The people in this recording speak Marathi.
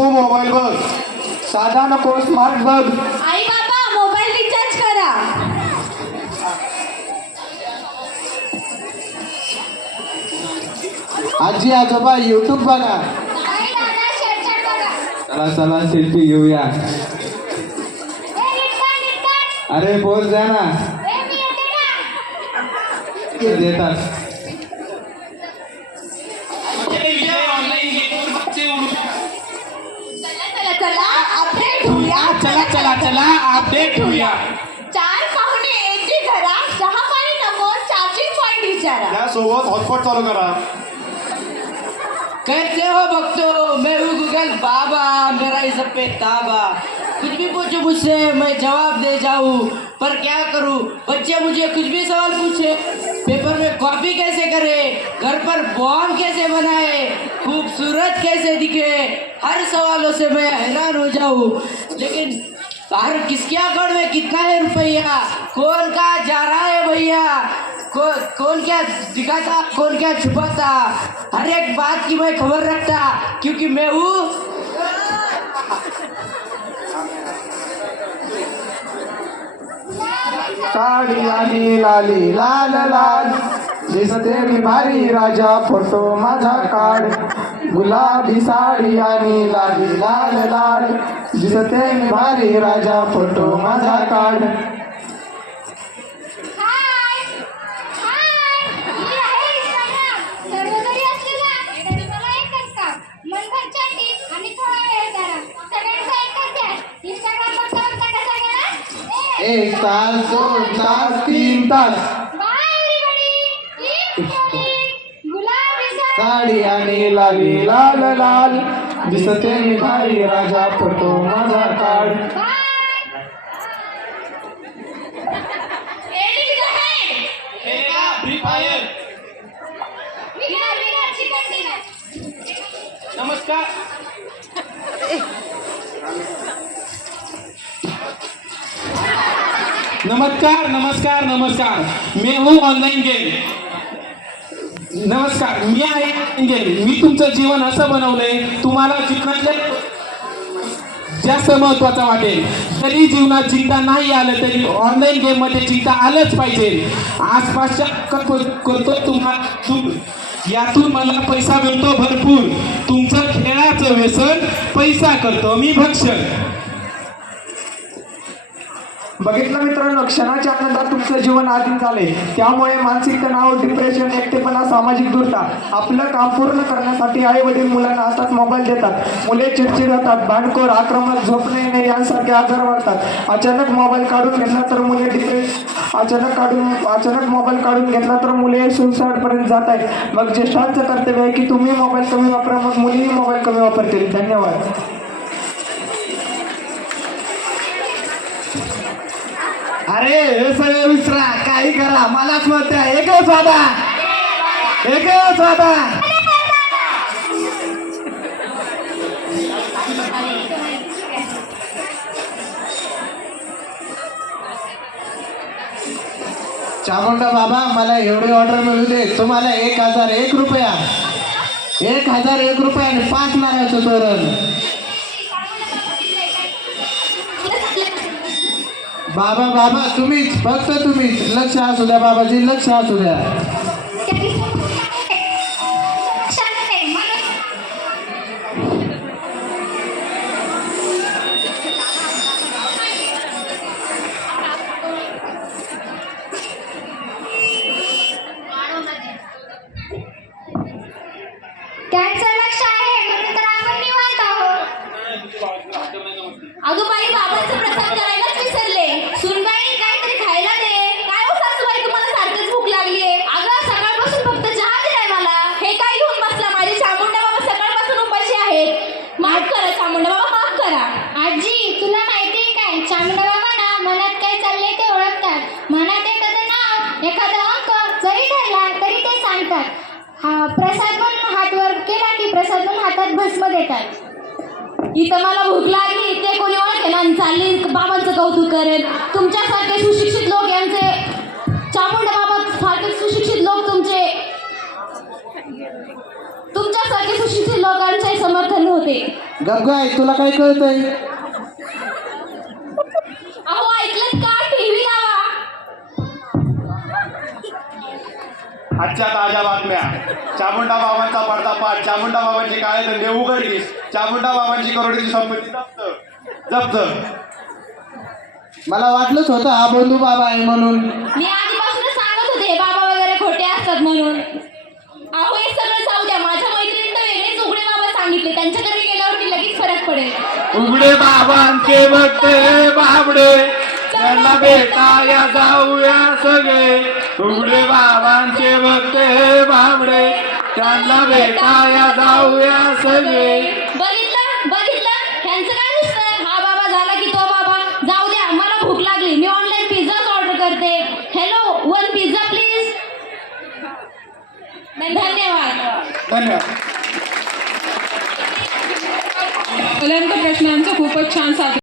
ओप्पो मोबाईल बघ, साधा नको स्मार्ट बघ. आई बाबा मोबाईल रिचार्ज करा. आजी आजोबा युट्यूब बघा. आई दादा शेअरचॅट करा. चला चला सेल्फी घेऊया. अरे पोच द्या ना. देतात. चला अपडेट होऊया. चला अपडेट होऊया. 4 पाहुणे येते घरा, चहा पाणी नको, चार्जिंग पॉइंट विचारा. त्यासोबत हॉटस्पॉट चालू करा. कैसे हो बच्चों, मैं हूँ गूगल बाबा, मेरा इस पे ताबा. कुछ भी पूछो मुझसे मैं जवाब दे जाऊँ, पर क्या करूँ बच्चे मुझे कुछ भी सवाल पूछे. पेपर में कॉपी कैसे करे, घर पर बॉम्ब कैसे बनाए, खूबसूरत कैसे दिखे, हर सवालों से मैं हैरान हो जाऊँ. लेकिन बाहर किसके अकाउंट में कितना है रुपया, कौन कहाँ जा रहा है भैया, कौन क्या दिखाता कौन क्या छुपाता, हर एक बात की मैं खबर रखता, क्योंकि मैं हूँ. साडी आली लाली लाल लाल, दिसते मी भारी राजा फोटो माझा काढ. गुलाबी साडी आणि लाली लाल लाल, दिसते मी भारी राजा फोटो माझा काढ. एक तास 2 तास 3 तास, साडी आणि लाली लाल लाल, दिसते मी भारी राजा फोटो माझा काढ. नमस्कार. नमस्कार नमस्कार नमस्कार, मी हूँ ऑनलाईन गेम. नमस्कार, मी आहे गेम. मी तुमचं जीवन असं बनवलंय तुम्हाला जीवनातलं जास्त महत्वाचं वाटेल. जरी जीवनात जिंकता नाही आलं तरी ऑनलाईन गेम मध्ये जिंकता आलंच पाहिजे. आसपासच्या करतो तुम्हाला, यातून मला पैसा मिळतो भरपूर. तुमचं खेळाचं व्यसन पैसा करतो मी भक्षण. बघितलं मित्रांनो, क्षणाच्या आनंदात तुमचं जीवन आधीन झाले. त्यामुळे मानसिक तणाव, डिप्रेशन, एकटेपणा, सामाजिक दूरता. आपलं काम पूर्ण करण्यासाठी आई वडील मुलांना हातात मोबाईल देतात. मुले चिडचिड होतात, भांडखोर, आक्रमक, झोप न येणे यांसारखे आजार वाढतात. अचानक मोबाईल काढून घेतला तर मुले अचानक मोबाईल काढून घेतला तर मुले सुसाईड पर्यंत जात आहेत. मग ज्येष्ठांचं कर्तव्य आहे की तुम्ही मोबाईल कमी वापरा, मग मुलीही मोबाईल कमी वापरतील. धन्यवाद. अरे हे सगळे विसरा, काही करा, मलाच म्हणते एकच वादा, एकच वादा. चामुंडा बाबा, मला एवढी ऑर्डर मिळू दे. तुम्हाला 1001 रुपया, 1001 रुपया आणि 5 नारळाचं तोरण. बाबा बाबा तुम्हीच, फक्त तुम्हीच. लक्ष असू द्या बाबाजी, लक्ष असू द्या. त्यांचं लक्ष आहे म्हणून तर आपण निवांत आहोत. अगं बाई, बाबांचं प्रसाद करायलाच विसरले. सुनबाई काहीतरी खायला दे. काय हो सासूबाई, तुम्हाला सारखीच भूक लागलीये. अगं सकाळपासून फक्त चहा दिलाय मला. हे काय घेऊन बसला? माझे चामुंडा बाबा सकाळपासून उपाशी आहेत. माफ करा चामुंडा बाबा, माफ करा. आजी, तुला माहितीये काय, चामुंडा बाबा ना मनात काय चाललंय ते ओळखतात. मनात एखादं नाव, एखादा अंक जरी ठरला तरी ते सांगतात. हा प्रसाद म्हणून हात वर केला की प्रसाद म्हणून हातात भस्म देतात. इथं मला भूक लागली, ते कोणी ओळखेल आणि चालली बाबांचं कौतुक करेल. तुमच्यासारखे सुशिक्षित लोक, यांचे चामुंडा बाबा सारखे सुशिक्षित लोक तुमच्यासारखे सुशिक्षित लोकांचे समर्थन होते. होते. गपगाय तुला काय कळतंय? अहो ऐकलं का? टीव्ही लावा. आजच्या ताज्या बातम्या. चामुंडा बाबांचा पर्दाफाश. चामुंडा बाबांची काळे धंदे उघडकीस. चामुंडा बाबांची करोडीची संपत्ती जप्त. मला वाटलंच होतं हा बंधू बाबा आहे म्हणून. मी आधीपासूनच सांगत होते हे बाबा वगैरे खोटे असतात म्हणून. अहो हे सगळं जाऊ द्या. माझ्या मैत्रिणीने तर वेगळेच उघडे बाबा सांगितले. त्यांच्या घरी गेल्यावरती लगेच फरक पडेल. उघडे बाबांचे भक्त बाबडे त्यांना भेटाया जाऊया सगळे. उघडे बाबांचे भक्त बाबडे त्यांना भेटाया जाऊया सगळे. बघितलं ह्यांचं काय दिसतं? हा बाबा झाला की तो बाबा. जाऊ द्या, मला भूक लागली. मी ऑनलाईन पिझ्झाच ऑर्डर करते. Hello, 1 pizza please. धन्यवाद. धन्यवाद. मुलांच्या प्रश्नांचं खूपच छान सादर